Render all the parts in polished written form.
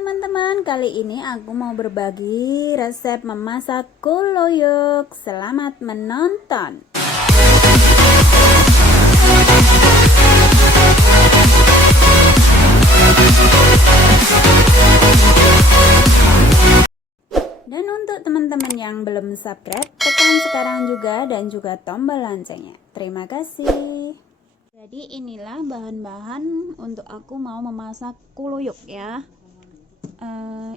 teman-teman, kali ini aku mau berbagi resep memasak kuloyok. Selamat menonton. Dan untuk teman-teman yang belum subscribe, tekan sekarang juga dan juga tombol loncengnya. Terima kasih. Jadi inilah bahan-bahan untuk aku mau memasak kuloyok ya.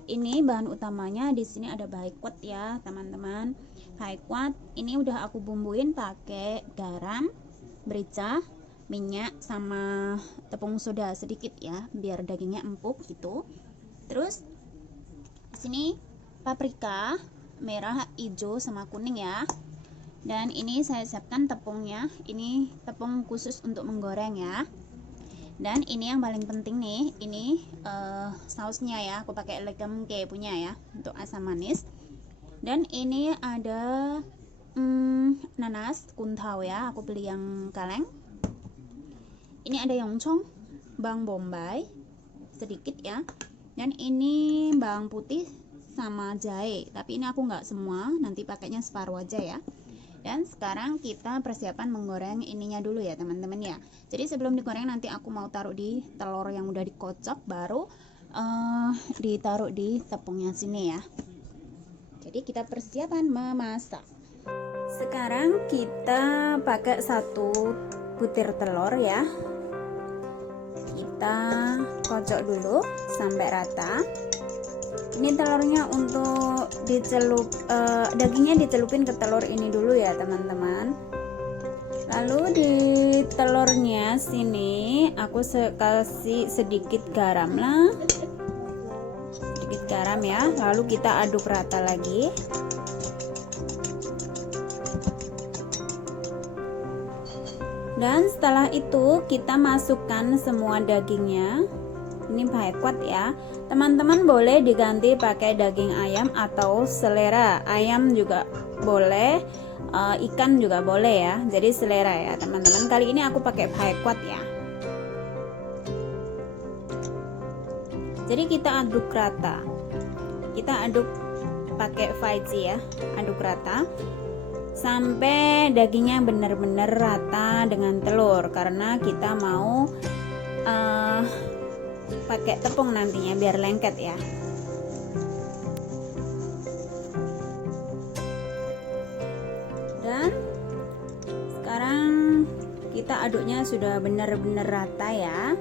Ini bahan utamanya di sini ada baikwat ya teman-teman. Baikwat ini udah aku bumbuin pakai garam, merica, minyak sama tepung soda sedikit ya, biar dagingnya empuk gitu. Terus di sini paprika merah, hijau sama kuning ya. Dan ini saya siapkan tepungnya, ini tepung khusus untuk menggoreng ya. Dan ini yang paling penting nih, ini sausnya ya, aku pakai legemke punya ya untuk asam manis. Dan ini ada nanas kuntau ya, aku beli yang kaleng. Ini ada yongchong, bawang bombay sedikit ya. Dan ini bawang putih sama jahe, tapi ini aku nggak semua, nanti pakainya separuh aja ya. Dan sekarang kita persiapan menggoreng ininya dulu ya teman-teman ya. Jadi sebelum digoreng nanti aku mau taruh di telur yang udah dikocok, baru ditaruh di tepungnya sini ya. Jadi kita persiapan memasak. Sekarang kita pakai 1 butir telur ya. Kita kocok dulu sampai rata. Ini telurnya untuk dagingnya dicelupin ke telur ini dulu ya teman-teman. Lalu di telurnya sini aku kasih sedikit garam lah, sedikit garam ya. Lalu kita aduk rata lagi. Dan setelah itu kita masukkan semua dagingnya. Ini baikwat ya teman-teman, boleh diganti pakai daging ayam atau selera, ayam juga boleh, ikan juga boleh ya, jadi selera ya teman-teman. Kali ini aku pakai baikwat ya. Jadi kita aduk rata, kita aduk pakai vici ya, aduk rata sampai dagingnya benar-benar rata dengan telur, karena kita mau pakai tepung nantinya biar lengket ya. Dan sekarang kita aduknya sudah benar-benar rata ya.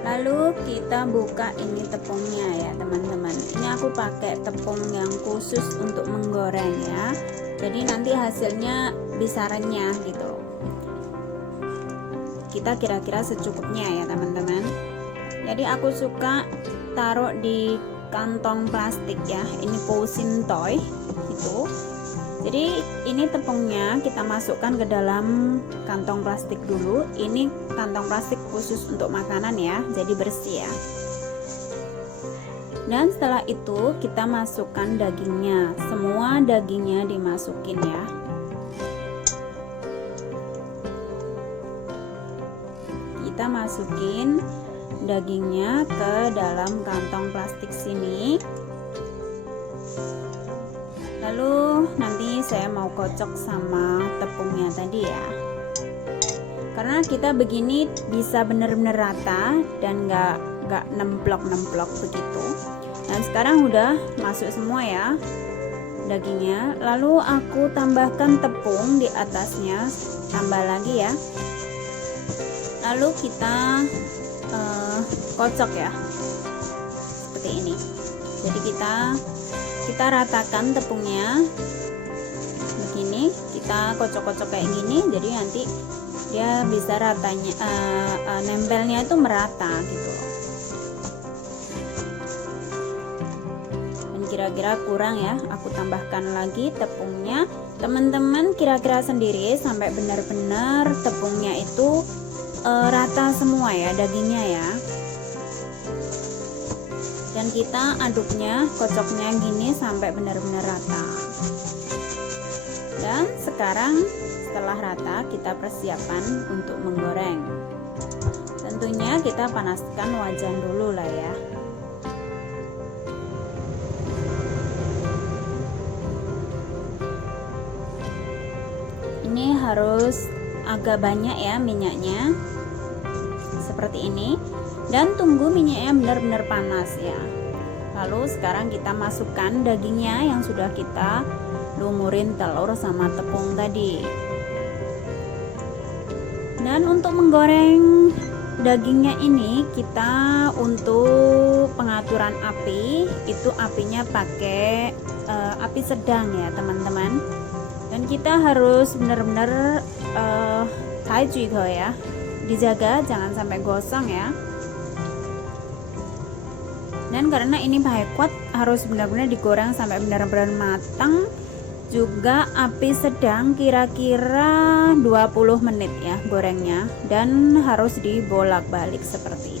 Lalu kita buka ini tepungnya ya teman-teman. Ini aku pakai tepung yang khusus untuk menggoreng ya. Jadi nanti hasilnya bisa renyah gitu. Kita kira-kira secukupnya ya teman-teman. Jadi aku suka taruh di kantong plastik ya, ini pousin toy gitu. Jadi ini tepungnya kita masukkan ke dalam kantong plastik dulu. Ini kantong plastik khusus untuk makanan ya, jadi bersih ya. Dan setelah itu kita masukkan dagingnya, semua dagingnya dimasukin ya. Kita masukin dagingnya ke dalam kantong plastik sini. Lalu nanti saya mau kocok sama tepungnya tadi ya. Karena kita begini bisa benar-benar rata dan nggak nemplok-nemplok begitu. Dan sekarang udah masuk semua ya dagingnya. Lalu aku tambahkan tepung di atasnya, tambah lagi ya. Lalu kita kocok ya seperti ini. Jadi kita ratakan tepungnya begini, kita kocok-kocok kayak gini, jadi nanti dia bisa ratanya nempelnya itu merata gitu. Dan kira-kira kurang ya, aku tambahkan lagi tepungnya. Teman-teman kira-kira sendiri sampai benar-benar tepungnya itu rata semua ya dagingnya ya. Dan kita aduknya, kocoknya gini sampai benar-benar rata. Dan sekarang setelah rata kita persiapan untuk menggoreng. Tentunya kita panaskan wajan dulu lah ya. agak banyak ya minyaknya seperti ini, dan tunggu minyaknya benar-benar panas ya. Lalu sekarang kita masukkan dagingnya yang sudah kita lumurin telur sama tepung tadi. Dan untuk menggoreng dagingnya ini, kita untuk pengaturan api itu apinya pakai api sedang ya teman-teman. Dan kita harus benar-benar ya, dijaga jangan sampai gosong ya. Dan karena ini kuat, harus benar-benar digoreng sampai benar-benar matang. Juga api sedang, kira-kira 20 menit ya gorengnya, dan harus dibolak-balik seperti itu.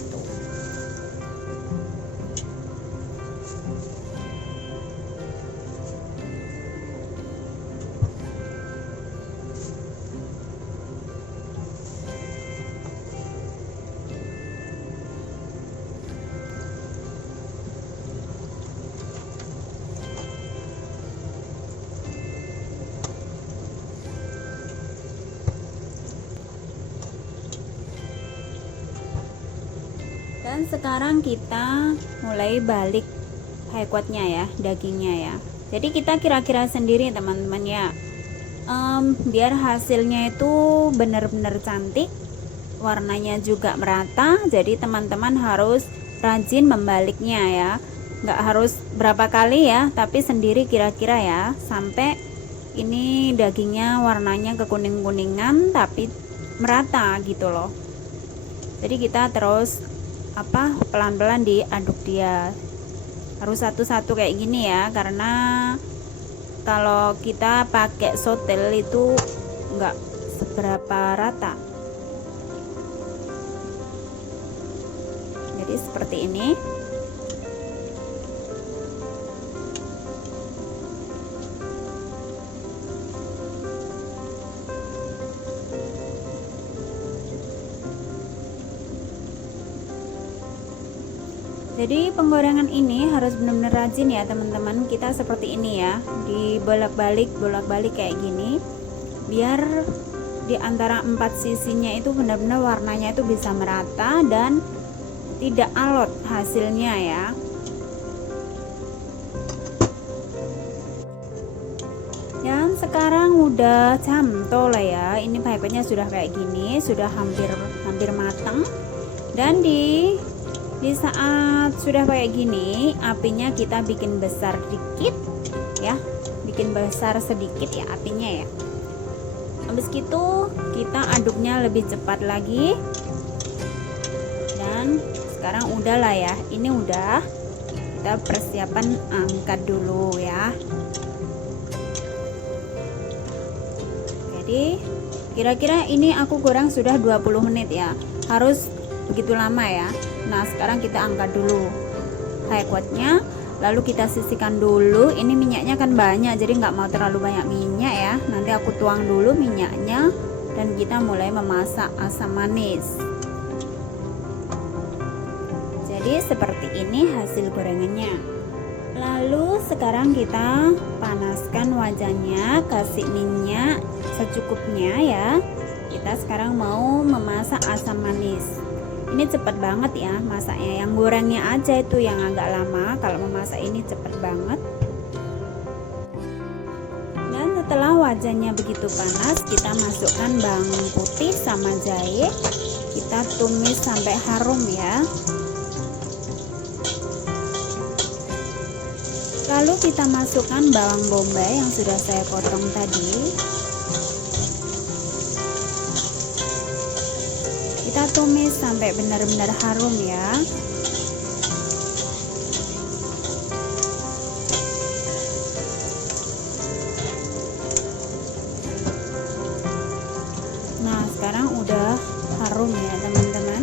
Dan sekarang kita mulai balik kuatnya ya, dagingnya ya. Jadi kita kira-kira sendiri teman-teman ya, biar hasilnya itu benar-benar cantik, warnanya juga merata. Jadi teman-teman harus rajin membaliknya ya, nggak harus berapa kali ya, tapi sendiri kira-kira ya, sampai ini dagingnya warnanya kekuning-kuningan tapi merata gitu loh. Jadi kita terus pelan-pelan diaduk dia, harus satu-satu kayak gini ya, karena kalau kita pakai sotel itu enggak seberapa rata. Jadi seperti ini. Jadi penggorengan ini harus benar-benar rajin ya teman-teman. Kita seperti ini ya, dibolak-balik kayak gini, biar di antara 4 sisinya itu benar-benar warnanya itu bisa merata dan tidak alot hasilnya ya. Dan sekarang udah jam lah ya, ini pipetnya sudah kayak gini, sudah hampir matang. Dan di saat sudah kayak gini, apinya kita bikin besar dikit ya, bikin besar sedikit ya apinya ya. Habis itu kita aduknya lebih cepat lagi. Dan sekarang udahlah ya, ini udah, kita persiapan angkat dulu ya. Jadi kira-kira ini aku goreng sudah 20 menit ya, harus begitu lama ya. Nah sekarang kita angkat dulu kuatnya, lalu kita sisihkan dulu. Ini minyaknya kan banyak, jadi nggak mau terlalu banyak minyak ya. Nanti aku tuang dulu minyaknya dan kita mulai memasak asam manis. Jadi seperti ini hasil gorengannya. Lalu sekarang kita panaskan wajannya, kasih minyak secukupnya ya. Kita sekarang mau memasak asam manis. Ini cepet banget ya masaknya, yang gorengnya aja itu yang agak lama. Kalau memasak ini cepet banget. Dan setelah wajannya begitu panas, kita masukkan bawang putih sama jahe. Kita tumis sampai harum ya. Lalu kita masukkan bawang bombay yang sudah saya potong tadi. Kita tumis sampai benar-benar harum ya. Nah sekarang udah harum ya teman-teman.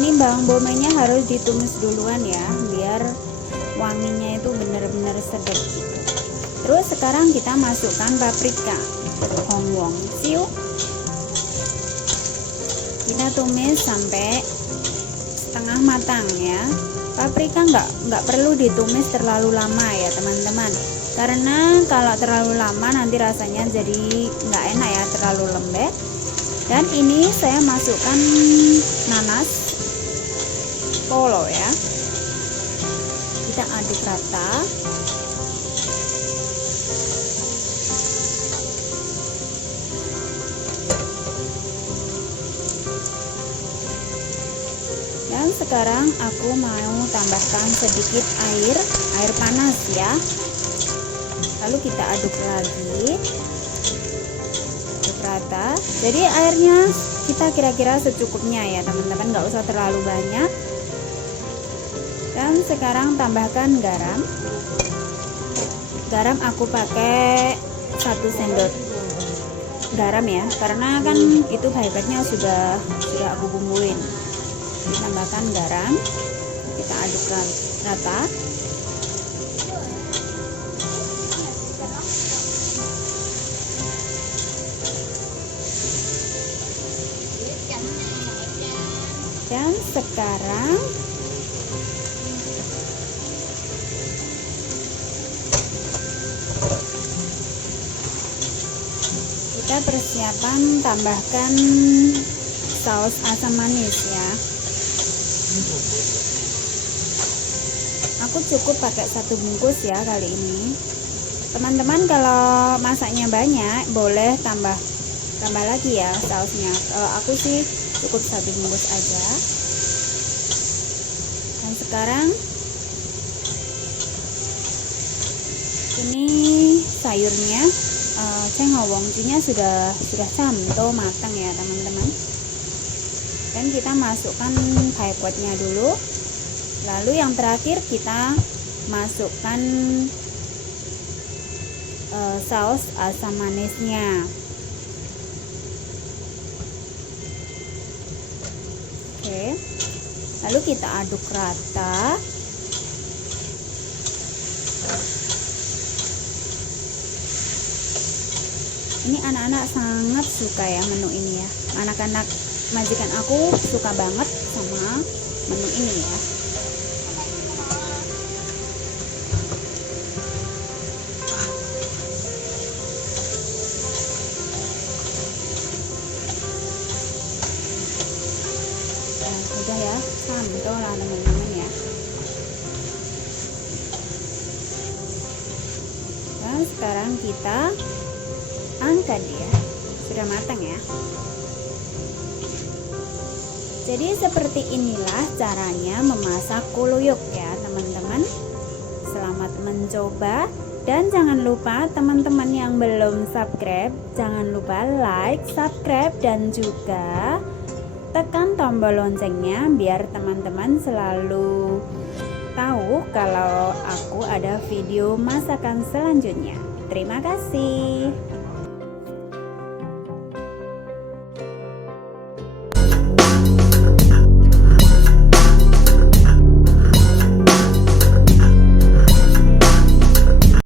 Ini bawang bombaynya harus ditumis duluan ya, biar wanginya itu benar-benar sedap gitu. Terus sekarang kita masukkan paprika hongwong siu. Kita tumis sampai setengah matang ya. Paprika nggak perlu ditumis terlalu lama ya teman-teman, karena kalau terlalu lama nanti rasanya jadi nggak enak ya, terlalu lembek. Dan ini saya masukkan nanas polo ya, kita aduk rata. Dan sekarang aku mau tambahkan sedikit air panas ya, lalu kita aduk lagi, aduk rata. Jadi airnya kita kira-kira secukupnya ya teman-teman, nggak usah terlalu banyak. Dan sekarang tambahkan garam. Garam aku pakai 1 sendok garam ya, karena kan itu pipetnya sudah aku bumbuin. Ditambahkan garam, kita aduk rata. Dan sekarang kita persiapan tambahkan saus asam manis ya. Aku cukup pakai 1 bungkus ya kali ini. Teman-teman kalau masaknya banyak boleh tambah lagi ya sausnya. Kalau aku sih cukup 1 bungkus aja. Dan sekarang ini sayurnya cenghowongjinya sudah camto matang ya teman-teman. Dan kita masukkan pipetnya dulu. Lalu yang terakhir kita masukkan saus asam manisnya. Oke, lalu kita aduk rata. Ini anak-anak sangat suka ya menu ini ya. Anak-anak majikan aku suka banget sama menu ini ya. Udah ya, camto lah teman-teman ya. Dan sekarang kita angkat ya, sudah matang ya. Jadi seperti inilah caranya memasak kuluyuk ya teman-teman. Selamat mencoba, dan jangan lupa teman-teman yang belum subscribe, jangan lupa like, subscribe, dan juga tekan tombol loncengnya biar teman-teman selalu tahu kalau aku ada video masakan selanjutnya. Terima kasih.